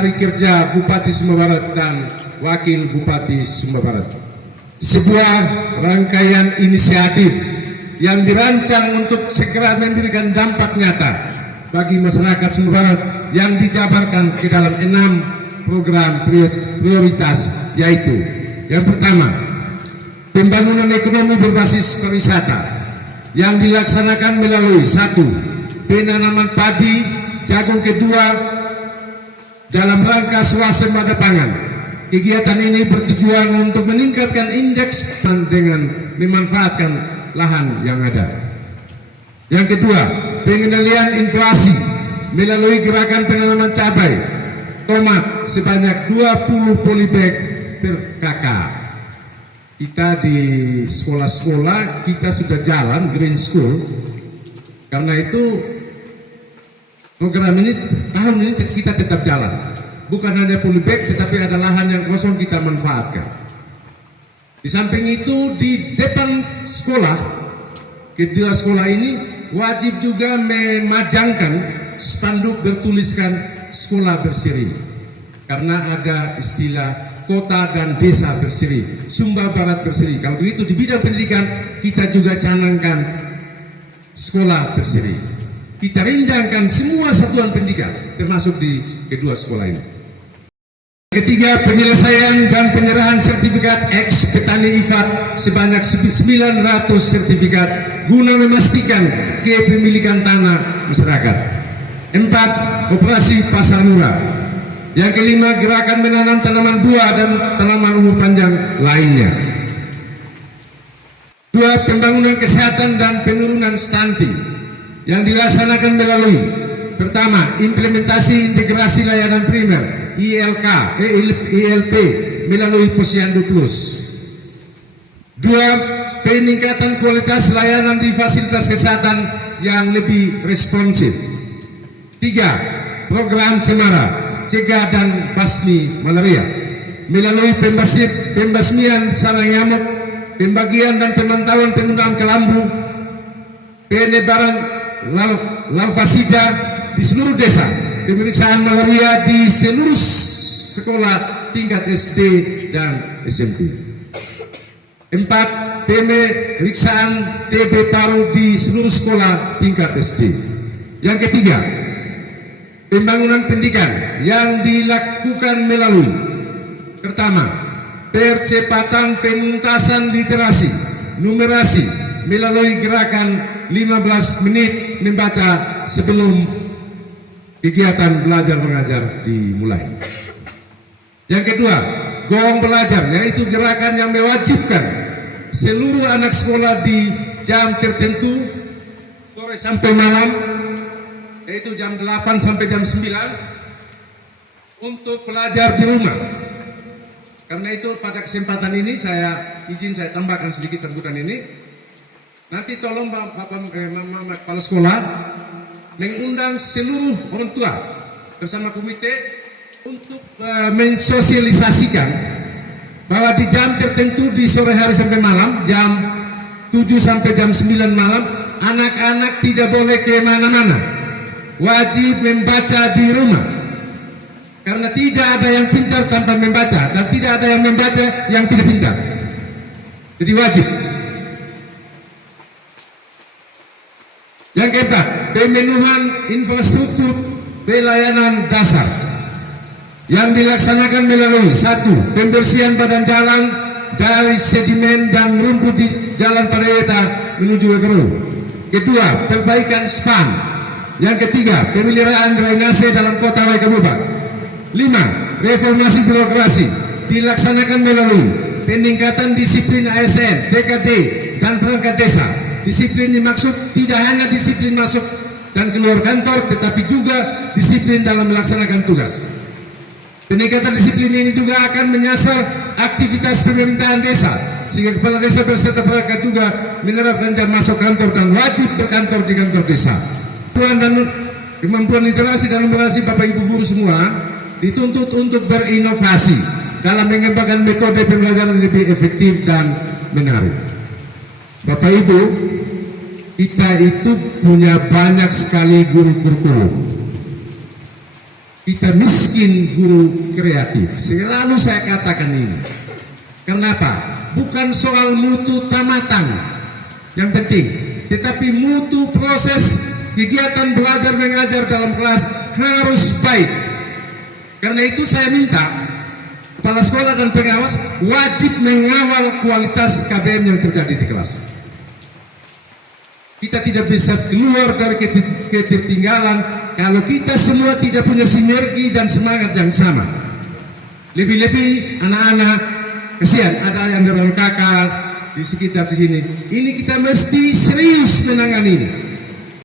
Hari Kerja Bupati Sumba Barat dan Wakil Bupati Sumba Barat. Sebuah rangkaian inisiatif yang dirancang untuk segera memberikan dampak nyata bagi masyarakat Sumba Barat yang dijabarkan ke dalam 6 program prioritas, yaitu yang pertama, pembangunan ekonomi berbasis pariwisata yang dilaksanakan melalui 1. Penanaman padi, jagung. Kedua, dalam rangka swasembada pangan. Kegiatan ini bertujuan untuk meningkatkan indeks dengan memanfaatkan lahan yang ada. Yang kedua, pengendalian inflasi melalui gerakan penanaman cabai tomat sebanyak 20 polybag per kakak. Kita di sekolah-sekolah kita sudah jalan Green School. Karena itu program ini tahun ini kita tetap jalan. Bukan hanya polybag, tetapi ada lahan yang kosong kita manfaatkan. Di samping itu di depan sekolah, kedua sekolah ini wajib juga memajangkan spanduk bertuliskan sekolah berseri. Karena ada istilah kota dan desa berseri, Sumba Barat berseri. Kalau begitu di bidang pendidikan kita juga canangkan sekolah berseri. Kita rindangkan semua satuan pendidikan termasuk di kedua sekolah ini. Ketiga, penyelesaian dan penyerahan sertifikat ex petani IFAD sebanyak 900 sertifikat guna memastikan kepemilikan tanah masyarakat. 4. Operasi pasar murah. Yang kelima, gerakan menanam tanaman buah dan tanaman umur panjang lainnya. 2. Pembangunan kesehatan dan penurunan stunting yang dilaksanakan melalui pertama, implementasi integrasi layanan primer ILP melalui Posyandu Plus. 2. Peningkatan kualitas layanan di fasilitas kesehatan yang lebih responsif. 3. Program Cemara, cegah dan basmi malaria melalui pembasmian sarang nyamuk, pembagian dan pemantauan penggunaan kelambu, penyebaran larvasida di seluruh desa, pemeriksaan malaria di seluruh sekolah tingkat SD dan SMP. 4. Pemeriksaan TB paru di seluruh sekolah tingkat SD. Yang ketiga, pembangunan pendidikan yang dilakukan melalui pertama, percepatan penuntasan literasi numerasi melalui gerakan 15 menit membaca sebelum kegiatan belajar mengajar dimulai. Yang kedua, gong belajar, yaitu gerakan yang mewajibkan seluruh anak sekolah di jam tertentu sore sampai malam, yaitu jam 8 sampai jam 9 untuk belajar di rumah. Karena itu pada kesempatan ini saya tambahkan sedikit sambutan ini. Nanti tolong Bapak Kepala Sekolah mengundang seluruh orang tua bersama komite untuk mensosialisasikan bahwa di jam tertentu di sore hari sampai malam, jam 7 sampai jam 9 malam, anak-anak tidak boleh kemana-mana, wajib membaca di rumah. Karena tidak ada yang pintar tanpa membaca, dan tidak ada yang membaca yang tidak pintar. Jadi wajib. Yang keempat, pemenuhan infrastruktur pelayanan dasar yang dilaksanakan melalui 1. Pembersihan badan jalan dari sedimen dan rumput di jalan Padayeta menuju Wegoro. Kedua, perbaikan span. Yang ketiga, pemeliharaan drainase dalam kota Waikabubak. 5. Reformasi birokrasi dilaksanakan melalui peningkatan disiplin ASN, TKD, dan perangkat desa. Disiplin dimaksud tidak hanya disiplin masuk dan keluar kantor, tetapi juga disiplin dalam melaksanakan tugas. Peningkatan disiplin ini juga akan menyasar aktivitas pemerintahan desa, sehingga kepala desa berserta perangkat juga menerapkan jam masuk kantor dan wajib berkantor di kantor desa. Kemampuan literasi dan numerasi Bapak Ibu guru semua dituntut untuk berinovasi dalam mengembangkan metode pembelajaran lebih efektif dan menarik. Bapak Ibu, kita itu punya banyak sekali guru kurikulum. kita miskin guru kreatif. Selalu saya katakan ini. Kenapa? Bukan soal mutu tamatan yang penting, tetapi mutu proses kegiatan belajar mengajar dalam kelas harus baik. Karena itu saya minta kepala sekolah dan pengawas wajib mengawal kualitas KBM yang terjadi di kelas. Kita tidak bisa keluar dari ketertinggalan kalau kita semua tidak punya sinergi dan semangat yang sama. Lebih-lebih anak-anak, kesian ada yang dorong kakak di sekitar di sini. Ini kita mesti serius menangani ini.